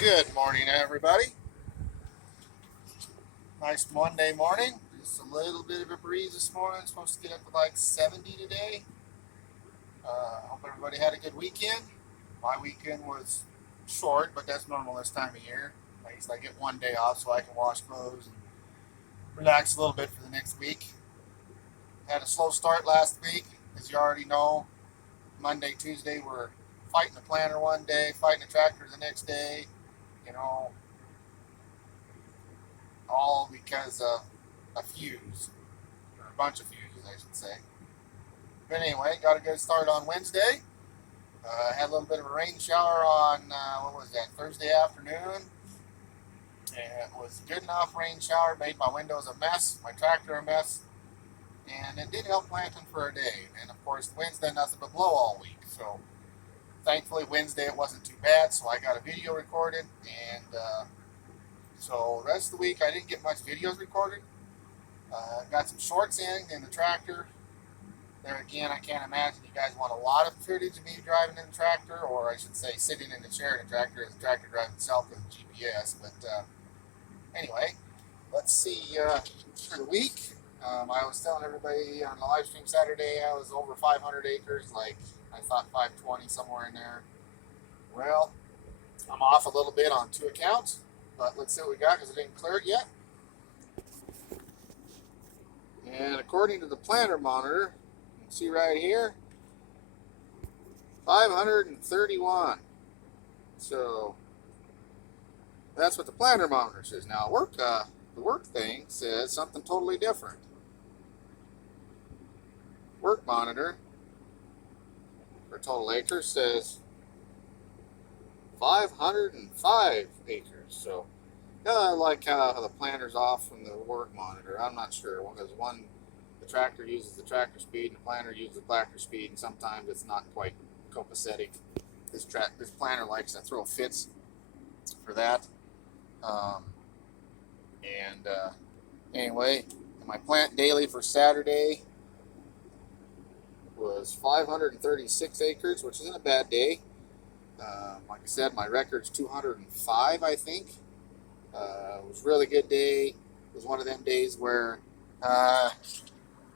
Good morning, everybody. Nice Monday morning. Just a little bit of a breeze this morning. Supposed to get up to like 70 today. Hope everybody had a good weekend. My weekend was short, but that's normal this time of year. At least I get one day off so I can wash clothes and relax a little bit for the next week. Had a slow start last week, as you already know. Monday, Tuesday, we're fighting the planter one day, fighting the tractor the next day. You know, all because of a fuse, or a bunch of fuses, I should say. But anyway, got a good start on Wednesday. Had a little bit of a rain shower on, what was that, Thursday afternoon. And it was good enough rain shower, made my windows a mess, my tractor a mess, and it did help planting for a day. And of course, the wind's done nothing but blow all week. So thankfully, Wednesday it wasn't too bad, so I got a video recorded. And so the rest of the week, I didn't get much videos recorded. Got some shorts in the tractor. There again, I can't imagine you guys want a lot of footage of me driving in the tractor, or I should say sitting in the chair in the tractor as the tractor drives itself with GPS. But anyway, let's see for the week. I was telling everybody on the live stream Saturday I was over 500 acres, like I thought 520 somewhere in there. Well, I'm off a little bit on two accounts, but let's see what we got because I didn't clear it yet. And according to the planter monitor, you can see right here, 531. So that's what the planter monitor says. Now, the work thing says something totally different. Work monitor for total acres says 505 acres. So I like how the planter's off from the work monitor. I'm not sure because the tractor uses the tractor speed and the planter uses the planter speed, and sometimes it's not quite copacetic. This planter likes to throw fits for that. Anyway, my plant daily for Saturday was 536 acres, which isn't a bad day. Like I said, my record's 205, I think. It was a really good day. It was one of them days where I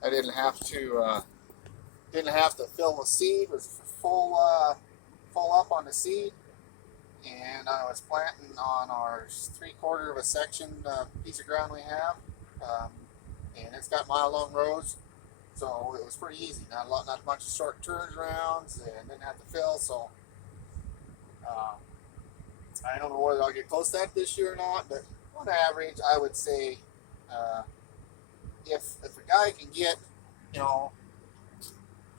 didn't have to fill the seed. It was full up on the seed, and I was planting on our 3/4 of a section piece of ground we have, and it's got mile-long rows, so it was pretty easy. Not a bunch of short turnarounds, and didn't have to fill. So I don't know whether I'll get close to that this year or not, but on average, I would say if a guy can get,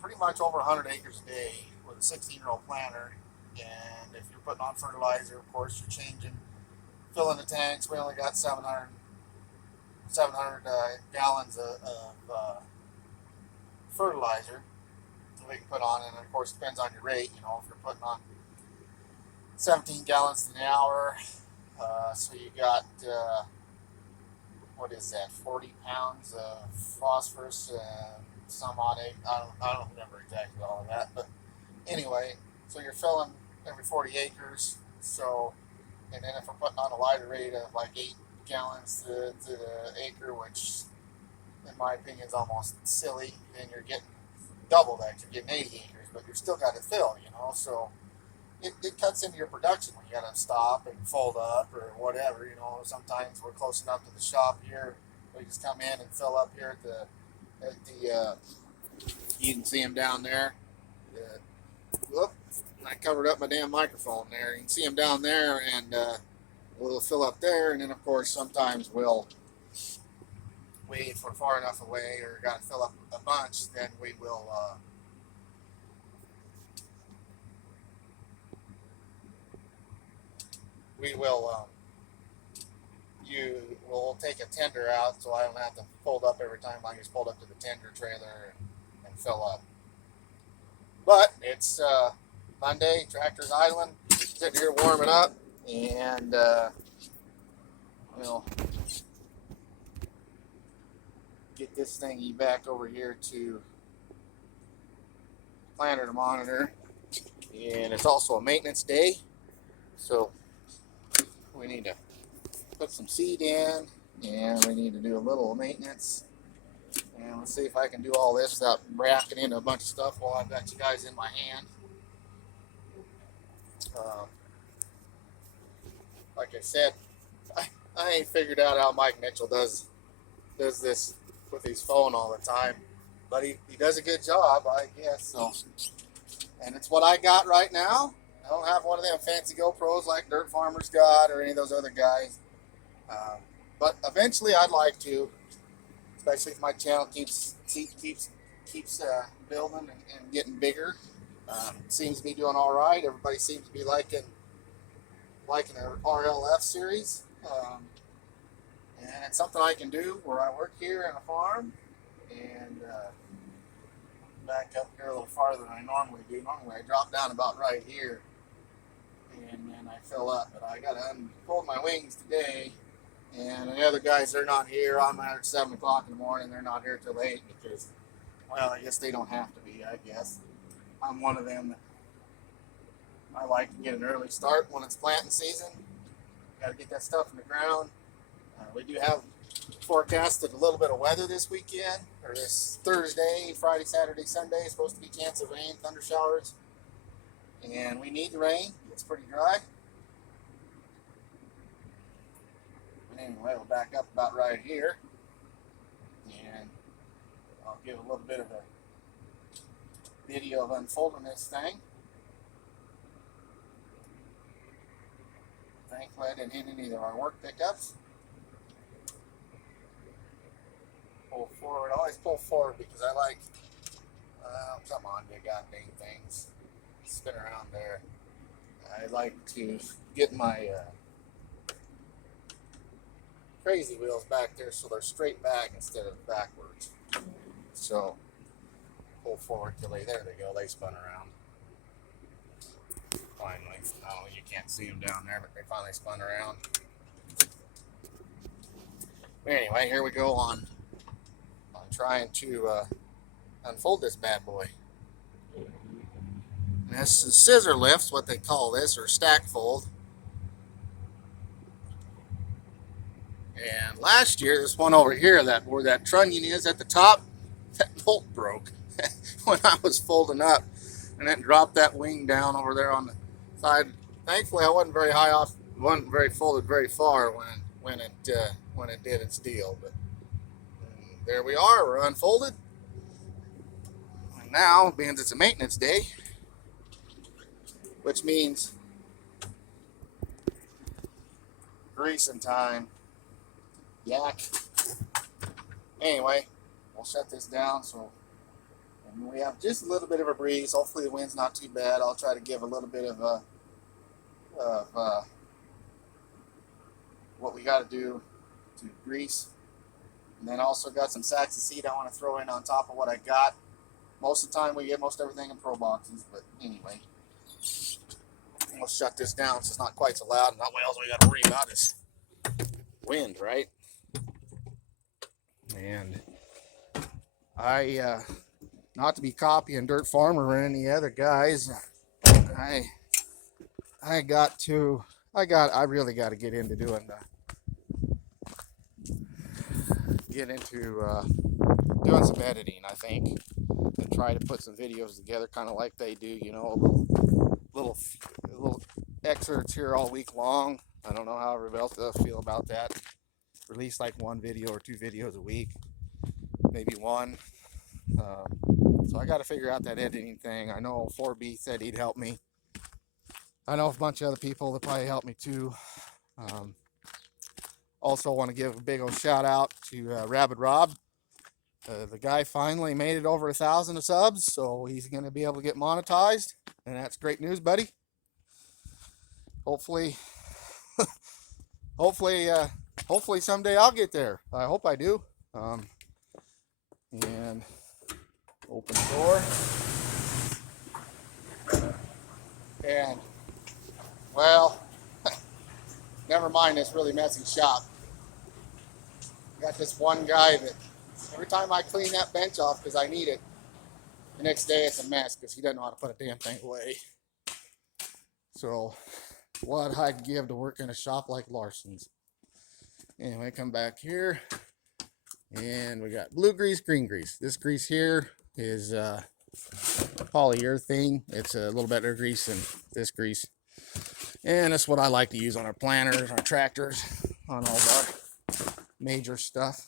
pretty much over 100 acres a day with a 16-year-old planter, and if you're putting on fertilizer, of course, you're filling the tanks. We only got 700 gallons of fertilizer that we can put on, and of course, it depends on your rate. If you're putting on 17 gallons an hour, so you got what is that? 40 pounds of phosphorus and some odd egg. I don't remember exactly all of that, but anyway, so you're filling every 40 acres. So, and then if we're putting on a lighter rate of like 8 gallons to the acre, which in my opinion is almost silly, then you're getting double that. You're getting 80 acres, but you're still got to fill, so it cuts into your production when you got to stop and fold up or whatever. Sometimes we're close enough to the shop here, we just come in and fill up here at the you can see them down there. Whoop, I covered up my damn microphone there. You can see them down there, and we'll fill up there, and then of course sometimes we'll wait if we're far enough away or got to fill up a bunch, then we will we'll take a tender out, so I don't have to fold up every time. I just fold up to the tender trailer and fill up. But it's Monday, tractor's idling, sitting here warming up, and we'll get this thingy back over here to planter to monitor. And it's also a maintenance day, so we need to put some seed in, and we need to do a little maintenance. And let's see if I can do all this without racking into a bunch of stuff while I've got you guys in my hand. Like I said, I ain't figured out how Mike Mitchell does this with his phone all the time, but he does a good job, I guess. So, and it's what I got right now. I don't have one of them fancy GoPros like Dirt Farmer's got or any of those other guys. But eventually, I'd like to, especially if my channel keeps building and getting bigger. Seems to be doing all right. Everybody seems to be liking the RLF series. And it's something I can do where I work here in a farm and back up here a little farther than I normally do. Normally I drop down about right here and then I fill up, but I got to unfold my wings today. And the other guys, they're not here. I'm out at 7 o'clock in the morning. They're not here till 8 because, well, I guess they don't have to be, I guess. I'm one of them that I like to get an early start when it's planting season. Got to get that stuff in the ground. We do have forecasted a little bit of weather this weekend, or this Thursday, Friday, Saturday, Sunday. It's supposed to be chance of rain, thunder showers. And we need the rain. It's pretty dry. But anyway, we'll back up about right here. And I'll give a little bit of a video of unfolding this thing. Thankfully, I didn't hit any of our work pickups. Pull forward. I always pull forward because I like, come on, you goddamn things. Spin around there. I like to get my crazy wheels back there so they're straight back instead of backwards. So, pull forward till there they go, they spun around. Finally. Oh, you can't see them down there, but they finally spun around. Anyway, here we go on trying to unfold this bad boy. And this is scissor lifts, what they call this, or stack fold. And last year, this one over here, where that trunnion is at the top, that bolt broke when I was folding up, and it dropped that wing down over there on the side. Thankfully, I wasn't very high off, wasn't very folded very far when it did its deal. But there we are, we're unfolded. And now, being it's a maintenance day, which means greasing time. Yak. Anyway, we'll shut this down so and we have just a little bit of a breeze. Hopefully the wind's not too bad. I'll try to give a little bit of what we got to do to grease. And then also got some sacks of seed I want to throw in on top of what I got. Most of the time we get most everything in Pro boxes, but anyway. We'll shut this down so it's not quite so loud, and that way all we got to worry about is wind, right? And I, not to be copying Dirt Farmer or any other guys, I really got to get into doing doing some editing, I think, and try to put some videos together, kind of like they do, you know, little excerpts here all week long. I don't know how everybody else does feel about that. Release like one video or 2 videos a week, maybe one. So I got to figure out that editing thing. I know 4B said he'd help me. I know a bunch of other people that probably help me too. Also want to give a big old shout out to Rabid Rob. The guy finally made it over 1,000 subs, so he's going to be able to get monetized, and that's great news, buddy. Hopefully someday I'll get there. I hope I do. And open the door. And, well, never mind this really messy shop. Got this one guy that every time I clean that bench off because I need it, the next day it's a mess because he doesn't know how to put a damn thing away. So what I'd give to work in a shop like Larson's. Anyway, come back here, and we got blue grease, green grease. This grease here is polyurethane. It's a little better grease than this grease, and that's what I like to use on our planters, our tractors, on all of our major stuff.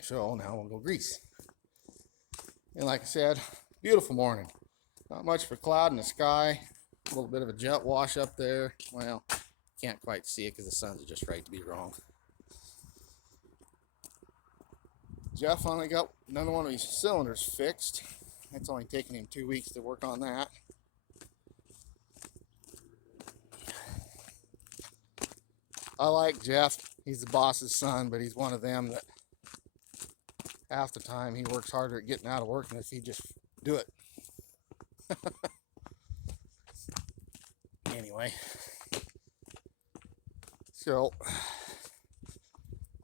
So now we'll go grease. And like I said, beautiful morning. Not much for cloud in the sky. A little bit of a jet wash up there. Well, can't quite see it because the sun's just right to be wrong. Jeff finally got another one of these cylinders fixed. It's only taken him 2 weeks to work on that. I like Jeff. He's the boss's son, but he's one of them that half the time he works harder at getting out of work than if he just do it. Anyway, so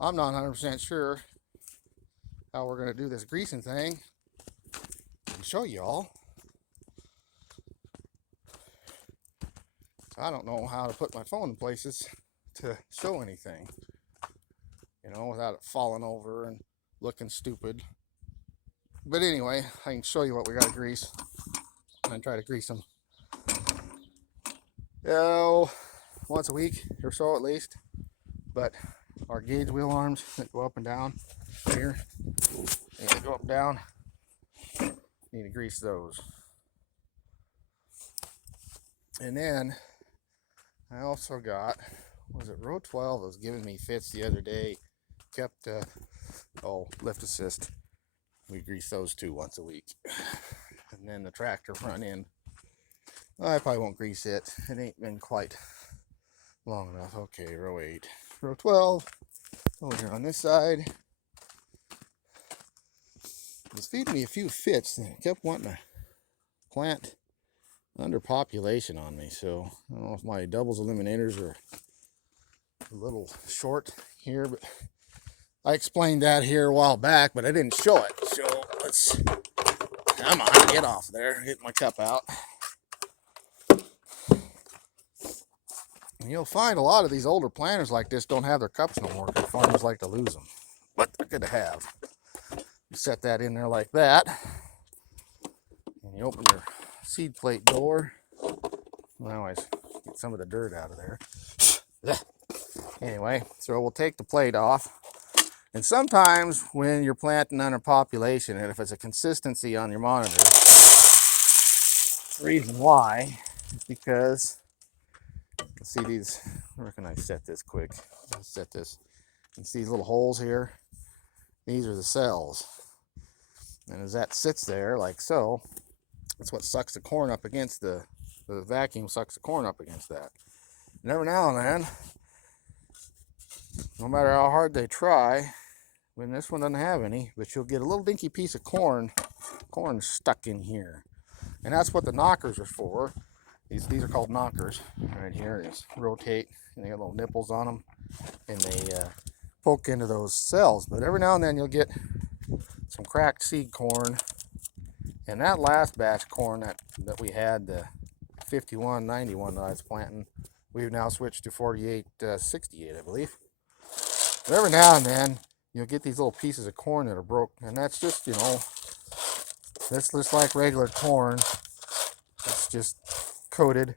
I'm not 100% sure how we're going to do this greasing thing. I'll show you all. I don't know how to put my phone in places to show anything, you know, without it falling over and looking stupid. But anyway, I can show you what we got to grease and try to grease them. Once a week or so at least. But our gauge wheel arms that go up and down here, they go up and down. Need to grease those. And then I also got, was it row 12 that was giving me fits the other day? Kept lift assist. We grease those two once a week. And then the tractor front end, I probably won't grease it. It ain't been quite long enough. Okay, row 8. Row 12, over here on this side. It was feeding me a few fits and it kept wanting to plant under population on me. So I don't know if my doubles eliminators are a little short here, but I explained that here a while back, but I didn't show it. So let's, come on, get off there, get my cup out. And you'll find a lot of these older planters like this don't have their cups no more because farmers like to lose them. But they're good to have. You set that in there like that. And you open your seed plate door. Well, I always get some of the dirt out of there. Anyway, so we'll take the plate off. And sometimes when you're planting under population, and if it's a consistency on your monitor, the reason why is because, let's see these, where can I set this quick? Let's set this. You see these little holes here? These are the cells. And as that sits there like so, that's what sucks the corn up against the vacuum sucks the corn up against that. And every now and then, no matter how hard they try, when this one doesn't have any, but you'll get a little dinky piece of corn stuck in here. And that's what the knockers are for. These are called knockers right here. They rotate and they got little nipples on them and they poke into those cells. But every now and then you'll get some cracked seed corn. And that last batch of corn that we had, the 5191 that I was planting, we've now switched to 4868, I believe. But every now and then you'll get these little pieces of corn that are broke, and that's just, you know, that's just like regular corn. It's just coated.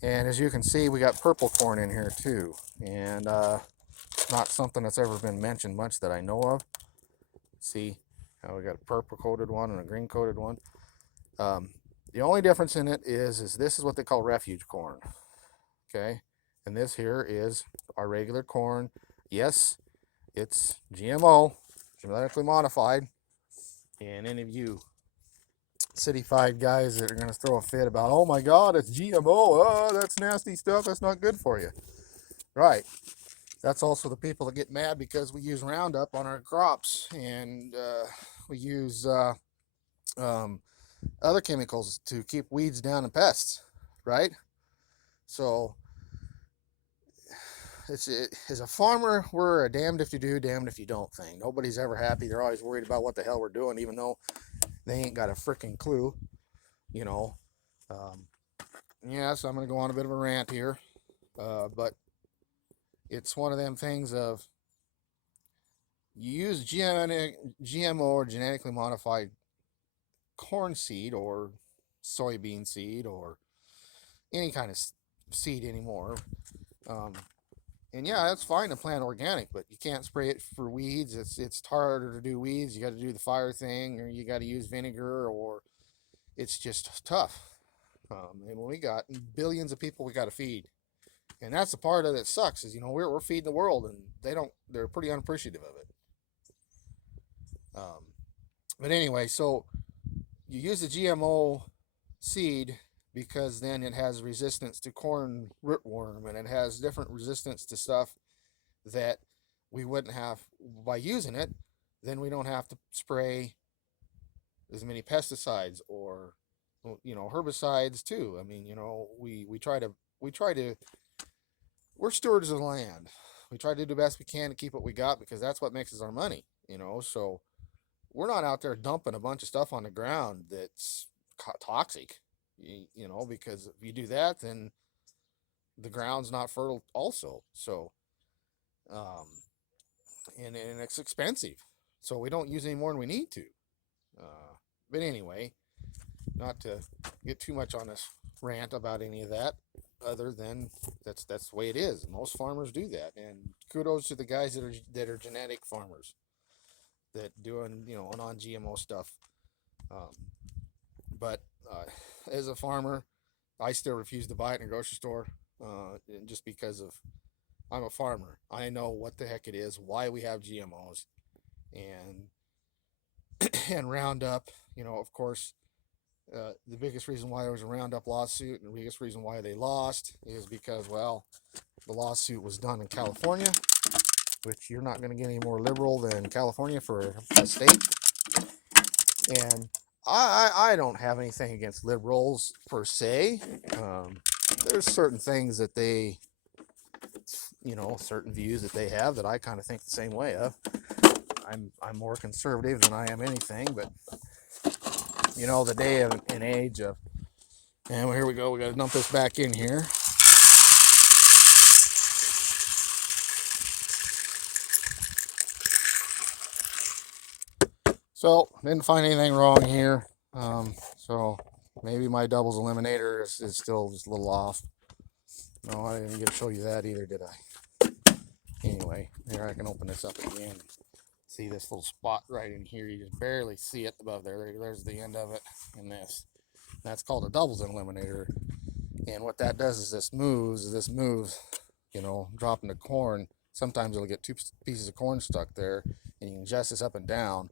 And as you can see, we got purple corn in here too, and it's not something that's ever been mentioned much that I know of. See how we got a purple coated one and a green coated one. The only difference in it is this is what they call refuge corn. Okay, and this here is our regular corn. Yes, it's GMO, genetically modified. And any of you cityfied guys that are going to throw a fit about, oh my God, it's GMO, oh, that's nasty stuff, that's not good for you. Right. That's also the people that get mad because we use Roundup on our crops, and we use other chemicals to keep weeds down and pests, right? So as a farmer, we're a damned if you do, damned if you don't thing. Nobody's ever happy. They're always worried about what the hell we're doing, even though they ain't got a freaking clue, you know. yes, I'm going to go on a bit of a rant here, but it's one of them things of you use GMO or genetically modified corn seed or soybean seed or any kind of seed anymore. Um, and yeah, that's fine to plant organic, but you can't spray it for weeds. It's harder to do weeds. You got to do the fire thing, or you got to use vinegar, or it's just tough. And when we got billions of people, we got to feed, and that's the part of it that sucks. Is we're feeding the world, and they're pretty unappreciative of it. But anyway, so you use the GMO seed because then it has resistance to corn rootworm, and it has different resistance to stuff that we wouldn't have by using it. Then we don't have to spray as many pesticides or herbicides too. I mean, we try to we're stewards of the land. We try to do the best we can to keep what we got because that's what makes us our money. So we're not out there dumping a bunch of stuff on the ground that's toxic. Because if you do that, then the ground's not fertile also. So and it's expensive, so we don't use any more than we need to. But anyway, not to get too much on this rant about any of that, other than that's the way it is. Most farmers do that, and kudos to the guys that are genetic farmers that doing non-GMO stuff. But as a farmer, I still refuse to buy it in a grocery store, just because of I'm a farmer. I know what the heck it is, why we have GMOs, and and Roundup. Of course, the biggest reason why there was a Roundup lawsuit and the biggest reason why they lost is because, well, the lawsuit was done in California, which you're not going to get any more liberal than California for a state. And I don't have anything against liberals per se. There's certain things that they, certain views that they have that I kind of think the same way of. I'm more conservative than I am anything, but the day of an age of, and here we go. We got to dump this back in here. So didn't find anything wrong here. So maybe my doubles eliminator is still just a little off. No, I didn't get to show you that either, did I? Anyway, here I can open this up again. See this little spot right in here? You just barely see it above there. There's the end of it in this. That's called a doubles eliminator. And what that does is this moves, dropping the corn. Sometimes it'll get two pieces of corn stuck there, and you can adjust this up and down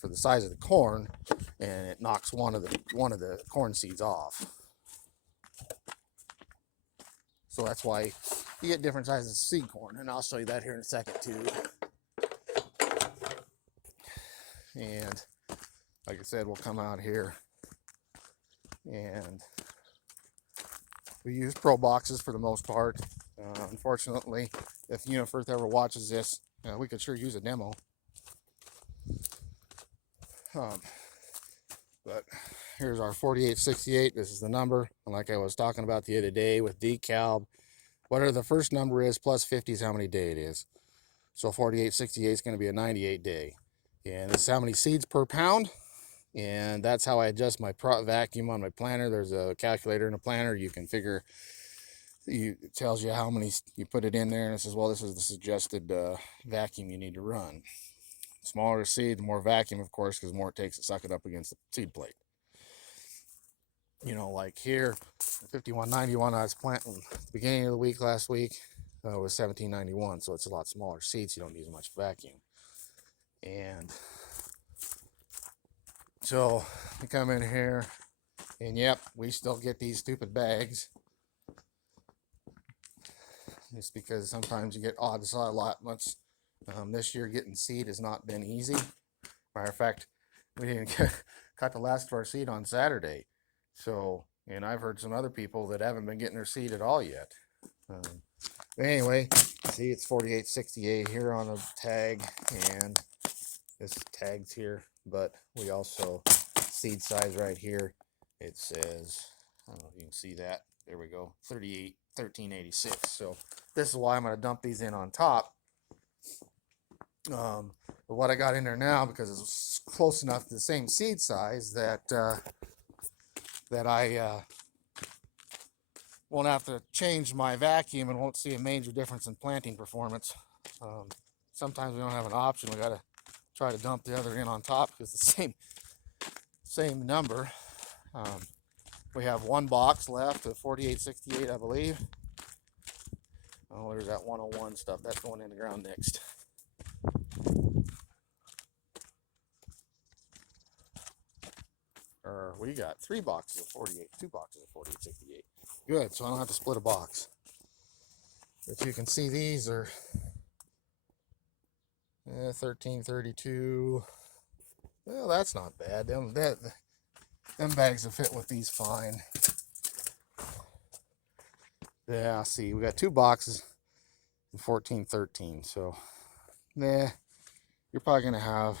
for the size of the corn, and it knocks one of the corn seeds off. So that's why you get different sizes of seed corn, and I'll show you that here in a second too. And like I said, we'll come out here, and we use Pro boxes for the most part. Unfortunately, if UniFirth ever watches this, we could sure use a demo. But here's our 4868. This is the number. And like I was talking about the other day with decal, whatever the first number is plus 50 is how many day it is. So 4868 is going to be a 98 day. And this is how many seeds per pound. And that's how I adjust my vacuum on my planner. There's a calculator in a planner. You can figure, it tells you how many you put it in there. And it says, well, this is the suggested vacuum you need to run. Smaller the seed, the more vacuum, of course, because the more it takes to suck it up against the seed plate. Like here, 5191 I was planting at the beginning of the week last week, was 1791, so it's a lot smaller seeds. So you don't use much vacuum. And so we come in here, and yep, we still get these stupid bags. Just because sometimes you get odd sod allotments. This year getting seed has not been easy. Matter of fact, we didn't cut the last of our seed on Saturday. So, and I've heard some other people that haven't been getting their seed at all yet. But anyway, see, it's 4868 here on the tag, and this tag's here. But we also, seed size right here, it says I don't know if you can see that. There we go, 1386. So this is why I'm going to dump these in on top. But what I got in there now, because it's close enough to the same seed size that I won't have to change my vacuum and won't see a major difference in planting performance. Sometimes we don't have an option. We got to try to dump the other in on top because the same number. We have one box left of 4868, I believe. Oh, there's that 101 stuff. That's going in the ground next. Or we got 3 boxes of 48, 2 boxes of 4868. Good, so I don't have to split a box. But you can see these are 1332. Well, that's not bad. Them bags will fit with these fine. Yeah, see, we got 2 boxes of 1413. So, you're probably gonna have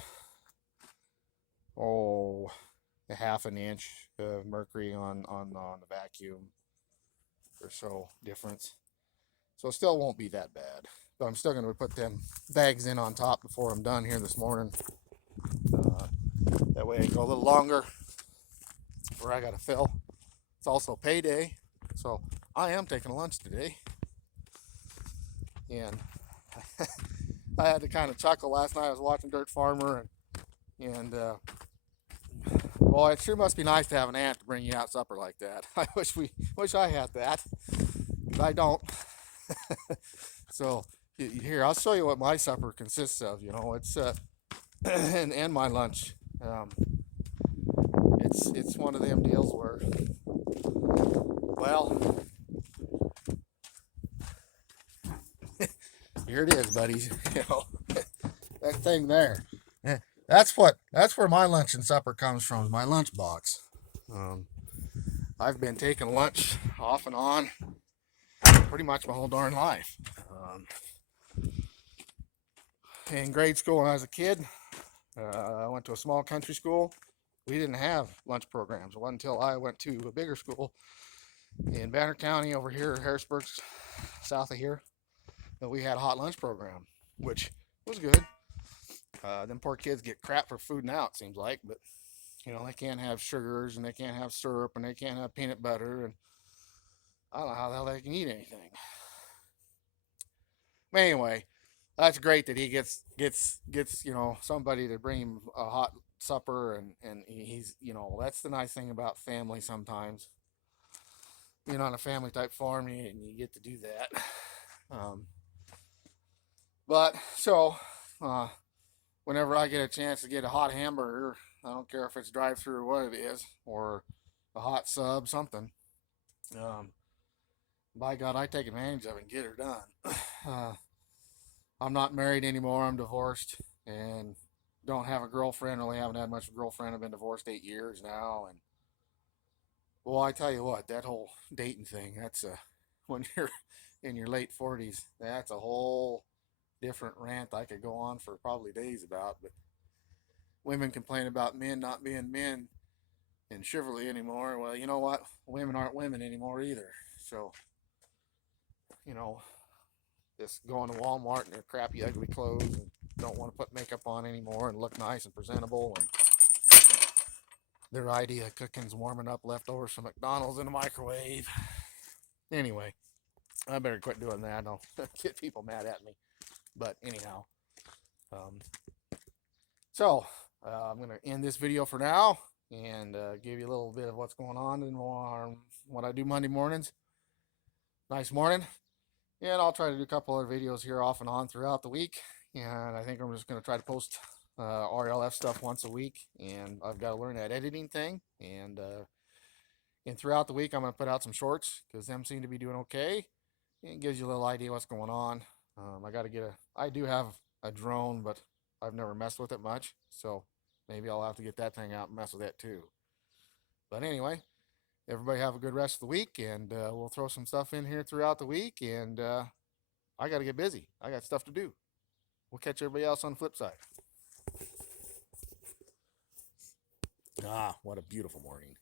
a half an inch of mercury on the vacuum or so difference. So it still won't be that bad. But I'm still going to put them bags in on top before I'm done here this morning. That way I go a little longer before I got to fill. It's also payday, so I am taking lunch today. And I had to kind of chuckle last night. I was watching Dirt Farmer, and boy, it sure must be nice to have an aunt to bring you out supper like that. I wish I had that, but I don't. So here, I'll show you what my supper consists of. You know, it's and my lunch. It's one of them deals where, well, here it is, buddies. You know, that thing there. That's where my lunch and supper comes from. My lunch box. I've been taking lunch off and on pretty much my whole darn life. In grade school when I was a kid, I went to a small country school. We didn't have lunch programs. It wasn't until I went to a bigger school in Banner County over here, Harrisburg, south of here, that we had a hot lunch program, which was good. Them poor kids get crap for food now, it seems like, but you know, they can't have sugars and they can't have syrup and they can't have peanut butter, and I don't know how the hell they can eat anything. But anyway, that's great that he gets you know, somebody to bring him a hot supper, and he's, you know, that's the nice thing about family sometimes. Being on a family type farm, and you get to do that. But so whenever I get a chance to get a hot hamburger, I don't care if it's drive-through or what it is, or a hot sub, something. By God, I take advantage of it and get her done. I'm not married anymore. I'm divorced and don't have a girlfriend. Really haven't had much of a girlfriend. I've been divorced 8 years now. And well, I tell you what, that whole dating thing, that's when you're in your late 40s, that's a whole different rant I could go on for probably days about. But women complain about men not being men and chivalry anymore. Well, you know what? Women aren't women anymore either. So, you know, just going to Walmart in their crappy, ugly clothes and don't want to put makeup on anymore and look nice and presentable. And their idea of cooking's warming up leftovers from McDonald's in the microwave. Anyway, I better quit doing that. I'll get people mad at me. But anyhow, so I'm going to end this video for now and give you a little bit of what's going on and what I do Monday mornings. Nice morning. And I'll try to do a couple other videos here off and on throughout the week. And I think I'm just going to try to post RLF stuff once a week. And I've got to learn that editing thing. And throughout the week, I'm going to put out some shorts because them seem to be doing okay. It gives you a little idea what's going on. I do have a drone, but I've never messed with it much. So maybe I'll have to get that thing out and mess with it too. But anyway, everybody have a good rest of the week, and we'll throw some stuff in here throughout the week, and I got to get busy. I got stuff to do. We'll catch everybody else on the flip side. Ah, what a beautiful morning.